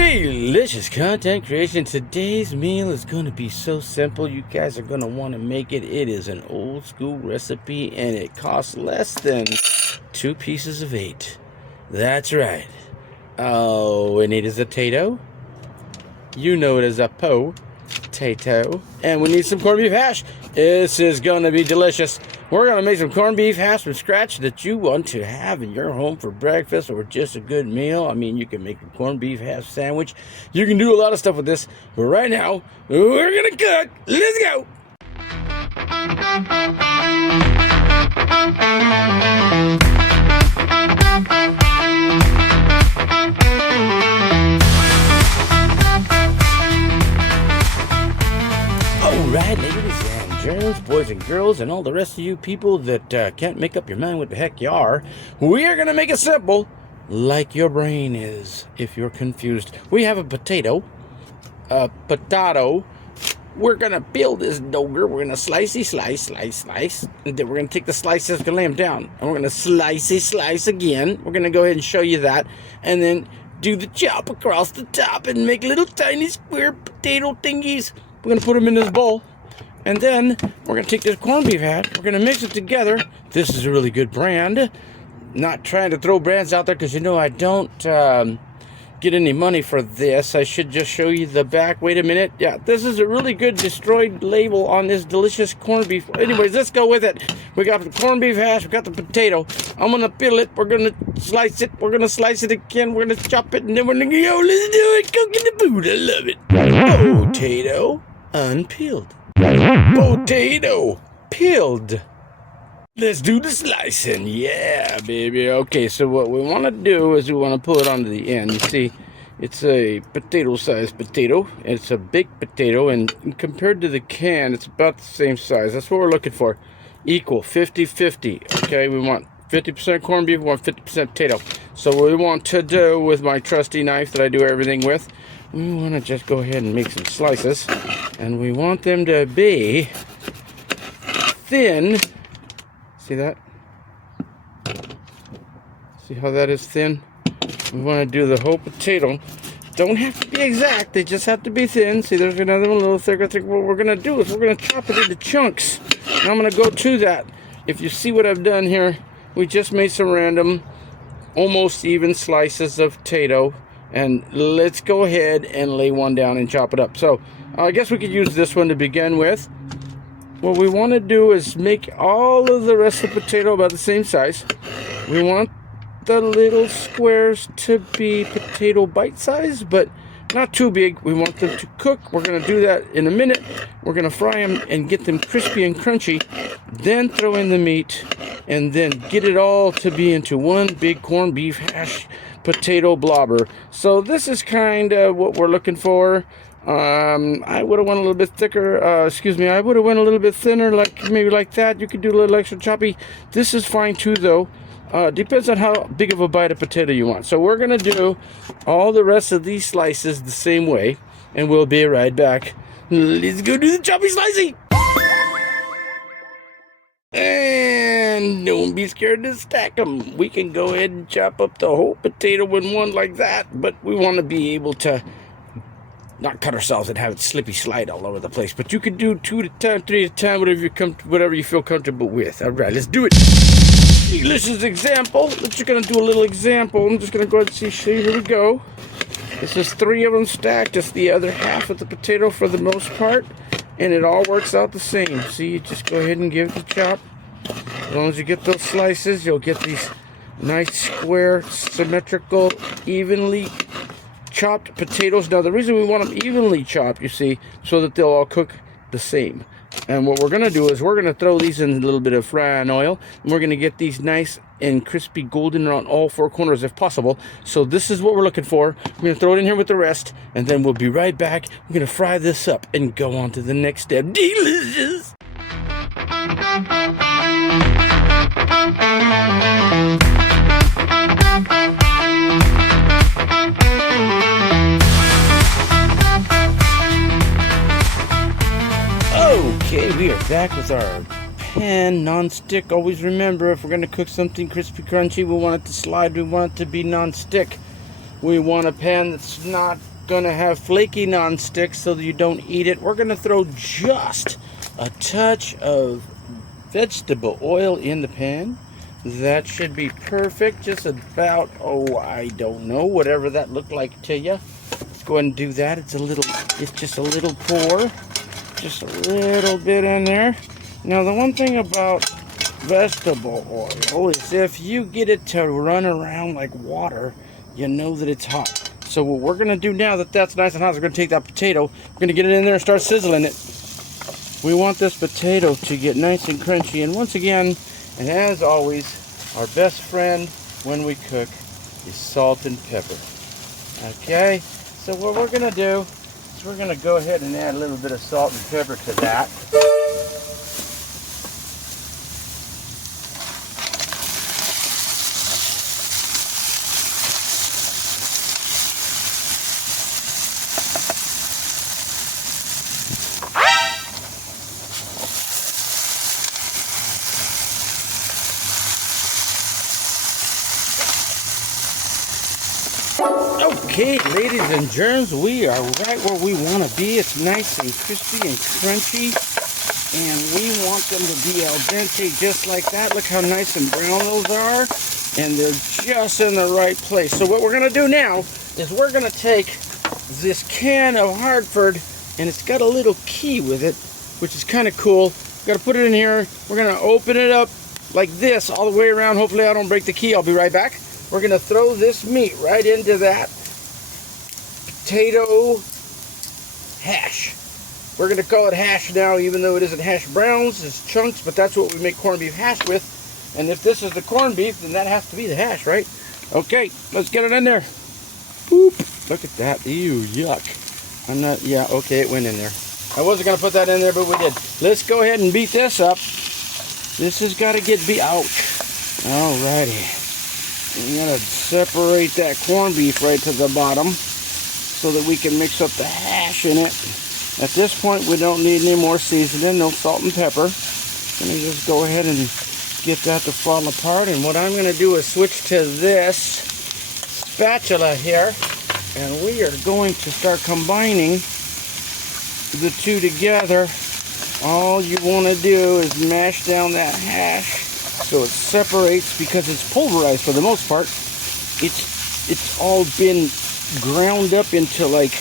Delicious content creation. Today's meal is going to be so simple. You guys are going to want to make it. It is an old school recipe and it costs less than 2 pieces of 8. That's right. Oh, and it is a potato. You know it as a potato. And we need some corned beef hash. This is going to be delicious. We're going to make some corned beef hash from scratch that you want to have in your home for breakfast or just a good meal. I mean, you can make a corned beef hash sandwich. You can do a lot of stuff with this. But right now, we're going to cook. Let's go. Alright, ladies and gents, boys and girls, and all the rest of you people that can't make up your mind what the heck you are, we are going to make it simple, like your brain is, if you're confused. We have a potato. We're going to peel this dogger. We're going to slice, and then we're going to take the slices, we're going to lay them down, and we're going to slice again. We're going to go ahead and show you that, and then do the chop across the top and make little tiny square potato thingies. We're going to put them in this bowl. And then we're going to take this corned beef hash. We're going to mix it together. This is a really good brand. Not trying to throw brands out there because you know I don't get any money for this. I should just show you the back. Wait a minute. Yeah, this is a really good destroyed label on this delicious corned beef. Anyways, let's go with it. We got the corned beef hash. We got the potato. I'm going to peel it. We're going to slice it. We're going to slice it again. We're going to chop it. And then we're going to go. Let's do it. Cook in the food. I love it. Potato unpeeled. Potato peeled. Let's do the slicing. Yeah, baby. Okay, so what we want to do is we want to pull it onto the end. You see, it's a potato-sized potato. It's a big potato, and compared to the can, it's about the same size. That's what we're looking for. Equal, 50-50. Okay, we want 50% corned beef, we want 50% potato. So what we want to do with my trusty knife that I do everything with, we want to just go ahead and make some slices, and we want them to be thin. See that? See how that is thin? We want to do the whole potato. Don't have to be exact, they just have to be thin. See, there's another one a little thicker. I think what we're going to do is we're going to chop it into chunks. And I'm going to go to that. If you see what I've done here, we just made some random, almost even slices of potato. And let's go ahead and lay one down and chop it up. So I guess we could use this one to begin with. What we want to do is make all of the rest of the potato about the same size. We want the little squares to be potato bite size, but not too big. We want them to cook. We're going to do that in a minute. We're going to fry them and get them crispy and crunchy. Then throw in the meat and then get it all to be into one big corned beef hash potato blobber. So this is kind of what we're looking for. I would have went a little bit thicker. I would have went a little bit thinner, like maybe like that. You could do a little extra choppy. This is fine too, though. Depends on how big of a bite of potato you want. So we're gonna do all the rest of these slices the same way, and we'll be right back. Let's go do the choppy slicing. And don't be scared to stack them. We can go ahead and chop up the whole potato in one like that, but we want to be able to not cut ourselves and have it slippy slide all over the place. But you can do 2 at a time, 3 at a time, whatever you feel comfortable with. All right, let's do it. Delicious example. We're just going to do a little example. I'm just going to go ahead and see. Here we go. This is 3 of them stacked. It's the other half of the potato for the most part. And it all works out the same. See, you just go ahead and give it a chop. As long as you get those slices, you'll get these nice square, symmetrical, evenly chopped potatoes. Now, the reason we want them evenly chopped, you see, so that they'll all cook the same. And what we're going to do is we're going to throw these in a little bit of frying oil. And we're going to get these nice and crispy golden around all 4 corners if possible. So this is what we're looking for. We're going to throw it in here with the rest. And then we'll be right back. We're going to fry this up and go on to the next step. Delicious! Okay, we are back with our pan non-stick. Always remember, if we're going to cook something crispy crunchy, we want it to slide, we want it to be non-stick. We want a pan that's not going to have flaky nonstick so that you don't eat it. We're going to throw just a touch of vegetable oil in the pan. That should be perfect. Just about, oh, I don't know, whatever that looked like to you. Let's go ahead and do that. It's just a little pour. Just a little bit in there. Now, the one thing about vegetable oil is if you get it to run around like water, you know that it's hot. So what we're going to do now that that's nice and hot is we're going to take that potato, we're going to get it in there and start sizzling it. We want this potato to get nice and crunchy. And once again, and as always, our best friend when we cook is salt and pepper. Okay, so what we're going to do is we're going to go ahead and add a little bit of salt and pepper to that. Okay, ladies and germs, we are right where we want to be. It's nice and crispy and crunchy, and we want them to be al dente just like that. Look how nice and brown those are, and they're just in the right place. So what we're going to do now is we're going to take this can of Hartford, and it's got a little key with it, which is kind of cool. Got to put it in here. We're going to open it up like this all the way around. Hopefully I don't break the key. I'll be right back. We're going to throw this meat right into that potato hash. We're going to call it hash now, even though it isn't hash browns, it's chunks, but that's what we make corned beef hash with. And if this is the corned beef, then that has to be the hash, right? Okay, let's get it in there. Boop. Look at that. Ew, yuck. Yeah, okay, it went in there. I wasn't going to put that in there, but we did. Let's go ahead and beat this up. This has got to get beat out. Alrighty. I'm going to separate that corned beef right to the bottom so that we can mix up the hash in it. At this point, we don't need any more seasoning, no salt and pepper. Let me just go ahead and get that to fall apart. And what I'm going to do is switch to this spatula here, and we are going to start combining the two together. All you want to do is mash down that hash so it separates, because it's pulverized for the most part. It's all been ground up into like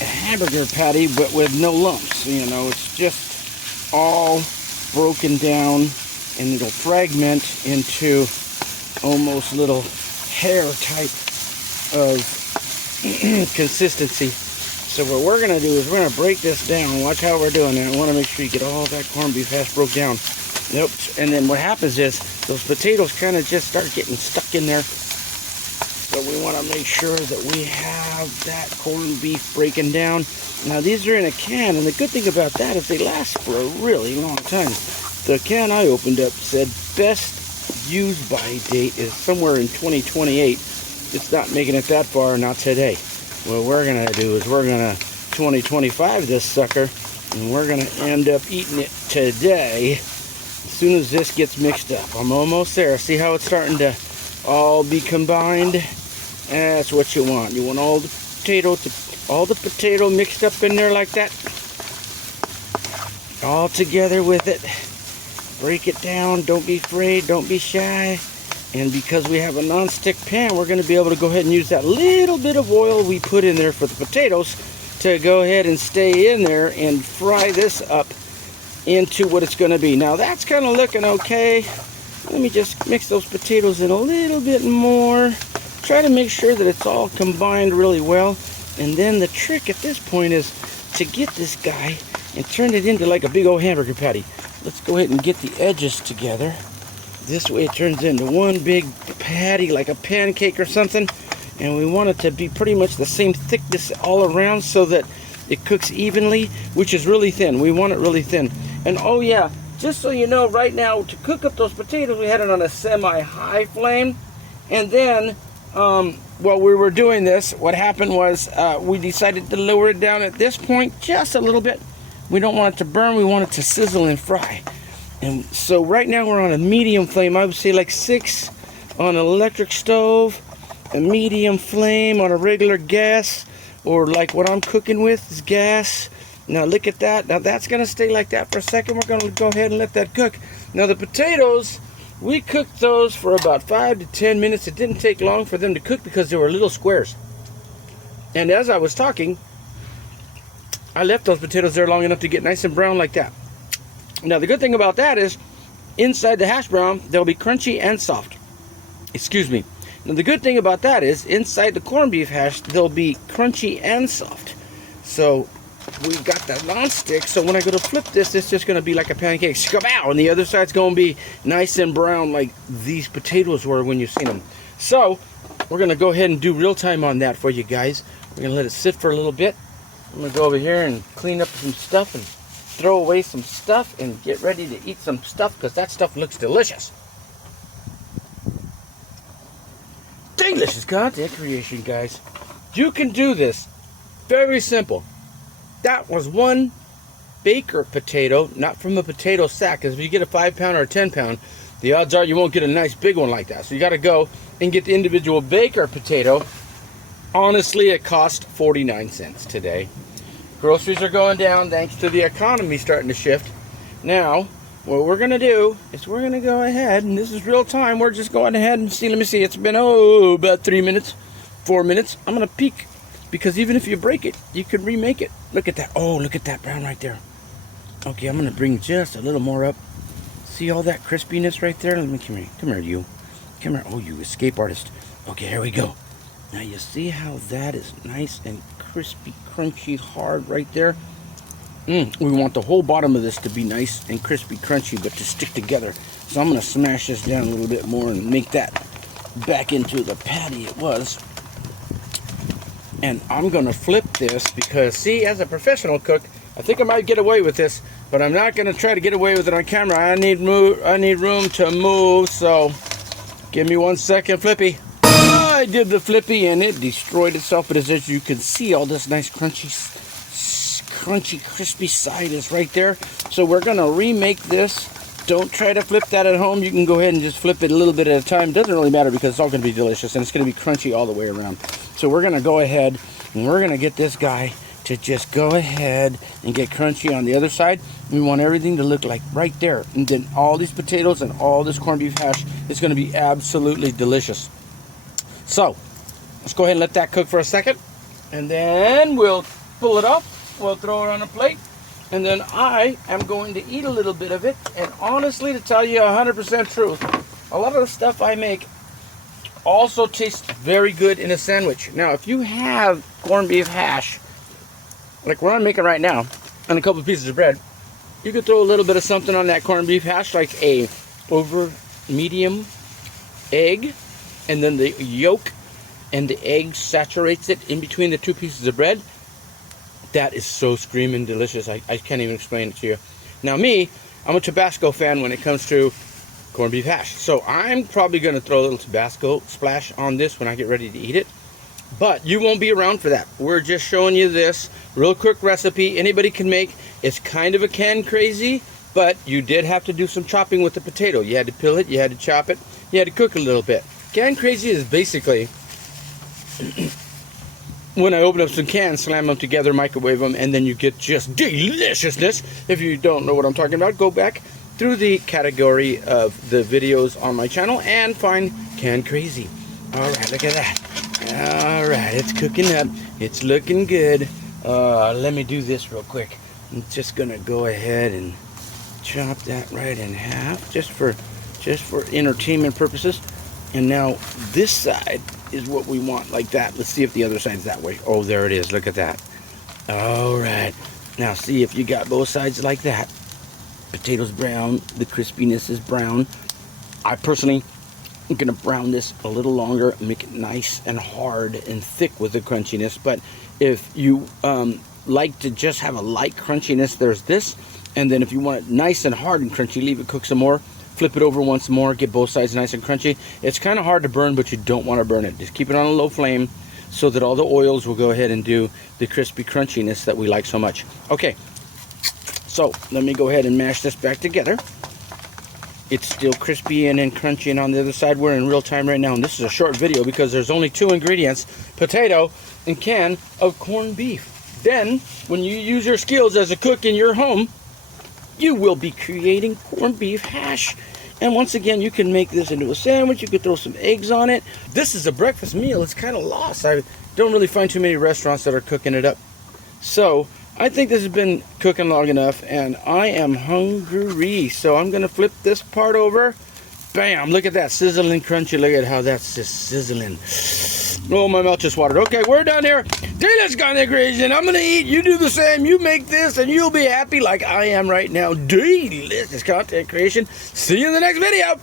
a hamburger patty, but with no lumps. You know, it's just all broken down, and it'll fragment into almost little hair type of consistency. So what we're going to do is we're going to break this down. Watch how we're doing that. I want to make sure you get all that corned beef hash broke down. Nope. And then what happens is those potatoes kind of just start getting stuck in there. So we want to make sure that we have that corned beef breaking down. Now these are in a can, and the good thing about that is they last for a really long time. The can I opened up said best use by date is somewhere in 2028. It's not making it that far, not today. What we're going to do is we're going to 2025 this sucker, and we're going to end up eating it today as soon as this gets mixed up. I'm almost there. See how it's starting to all be combined? That's what you want. You want all the potato mixed up in there like that. All together with it. Break it down. Don't be afraid. Don't be shy. And because we have a non-stick pan, we're going to be able to go ahead and use that little bit of oil we put in there for the potatoes to go ahead and stay in there and fry this up into what it's going to be. Now that's kind of looking okay. Let me just mix those potatoes in a little bit more. Try to make sure that it's all combined really well. And then the trick at this point is to get this guy and turn it into like a big old hamburger patty. Let's go ahead and get the edges together. This way it turns into one big patty, like a pancake or something. And we want it to be pretty much the same thickness all around so that it cooks evenly, which is really thin. We want it really thin. And oh yeah, just so you know, right now, to cook up those potatoes, we had it on a semi-high flame. And then, while we were doing this, what happened was we decided to lower it down at this point just a little bit. We don't want it to burn, we want it to sizzle and fry. And so right now we're on a medium flame. I would say like 6 on an electric stove. a medium flame on a regular gas, or like what I'm cooking with is gas. Now look at that. Now that's going to stay like that for a second. We're going to go ahead and let that cook. Now the potatoes, we cooked those for about 5 to 10 minutes. It didn't take long for them to cook because they were little squares. And as I was talking, I left those potatoes there long enough to get nice and brown like that. Now the good thing about that is inside the hash brown, they'll be crunchy and soft. Excuse me. Now the good thing about that is inside the corned beef hash, they'll be crunchy and soft. So we got that non-stick, so when I go to flip this, it's just going to be like a pancake. Skabow! And the other side's going to be nice and brown like these potatoes were when you seen them. So we're going to go ahead and do real time on that for you guys. We're going to let it sit for a little bit. I'm going to go over here and clean up some stuff and throw away some stuff and get ready to eat some stuff because that stuff looks delicious. Delicious content creation, guys. You can do this. Very simple. That was one baker potato, not from a potato sack, because if you get a 5-pound or a 10-pound, the odds are you won't get a nice big one like that. So you got to go and get the individual baker potato. Honestly, it cost 49 cents today. Groceries are going down thanks to the economy starting to shift. Now, what we're going to do is we're going to go ahead, and this is real time, we're just going ahead and see. Let me see, it's been, about 3 minutes, 4 minutes. I'm going to peek. Because even if you break it, you can remake it. Look at that. Oh, look at that brown right there. Okay, I'm going to bring just a little more up. See all that crispiness right there? Let me, come here. Come here, you. Come here. Oh, you escape artist. Okay, here we go. Now, you see how that is nice and crispy, crunchy, hard right there? We want the whole bottom of this to be nice and crispy, crunchy, but to stick together. So I'm going to smash this down a little bit more and make that back into the patty it was. And I'm going to flip this because, see, as a professional cook, I think I might get away with this, but I'm not going to try to get away with it on camera. I need room to move, so give me 1 second, Flippy. I did the Flippy, and it destroyed itself, but as you can see, all this nice crunchy, crispy side is right there. So we're going to remake this. Don't try to flip that at home. You can go ahead and just flip it a little bit at a time. Doesn't really matter because it's all going to be delicious, and it's going to be crunchy all the way around. So we're going to go ahead and we're going to get this guy to just go ahead and get crunchy on the other side. We want everything to look like right there. And then all these potatoes and all this corned beef hash is going to be absolutely delicious. So let's go ahead and let that cook for a second. And then we'll pull it off. We'll throw it on a plate. And then I am going to eat a little bit of it. And honestly, to tell you 100% truth, a lot of the stuff I make also tastes very good in a sandwich. Now, if you have corned beef hash, like what I'm making right now, and a couple of pieces of bread, you could throw a little bit of something on that corned beef hash, like a over medium egg, and then the yolk and the egg saturates it in between the 2 pieces of bread. That is so screaming delicious. I can't even explain it to you. Now me, I'm a Tabasco fan when it comes to corned beef hash. So I'm probably going to throw a little Tabasco splash on this when I get ready to eat it. But you won't be around for that. We're just showing you this real quick recipe anybody can make. It's kind of a can crazy, but you did have to do some chopping with the potato. You had to peel it, you had to chop it, you had to cook a little bit. Can crazy is basically when I open up some cans, slam them together, microwave them, and then you get just deliciousness. If you don't know what I'm talking about, go back through the category of the videos on my channel and find Can Crazy. All right, look at that. All right, it's cooking up. It's looking good. Let me do this real quick. I'm just gonna go ahead and chop that right in half, just for entertainment purposes. And now this side is what we want, like that. Let's see if the other side's that way. Oh, there it is. Look at that. All right. Now see if you got both sides like that. Potatoes brown. The crispiness is brown. I personally am going to brown this a little longer, make it nice and hard and thick with the crunchiness. But if you like to just have a light crunchiness, there's this. And then if you want it nice and hard and crunchy, leave it cook some more. Flip it over once more, get both sides nice and crunchy. It's kind of hard to burn, but you don't want to burn it. Just keep it on a low flame so that all the oils will go ahead and do the crispy crunchiness that we like so much. Okay, so let me go ahead and mash this back together. It's still crispy and then crunchy, and on the other side we're in real time right now, and this is a short video because there's only 2 ingredients, potato and can of corned beef. Then when you use your skills as a cook in your home, you will be creating corned beef hash. And once again, you can make this into a sandwich. You could throw some eggs on it. This is a breakfast meal. It's kind of lost. I don't really find too many restaurants that are cooking it up. So I think this has been cooking long enough, and I am hungry. So I'm going to flip this part over. Bam! Look at that, sizzling crunchy. Look at how that's just sizzling. Oh, my mouth just watered. Okay, we're done here. Delicious content creation. I'm going to eat. You do the same. You make this, and you'll be happy like I am right now. Delicious content creation. See you in the next video.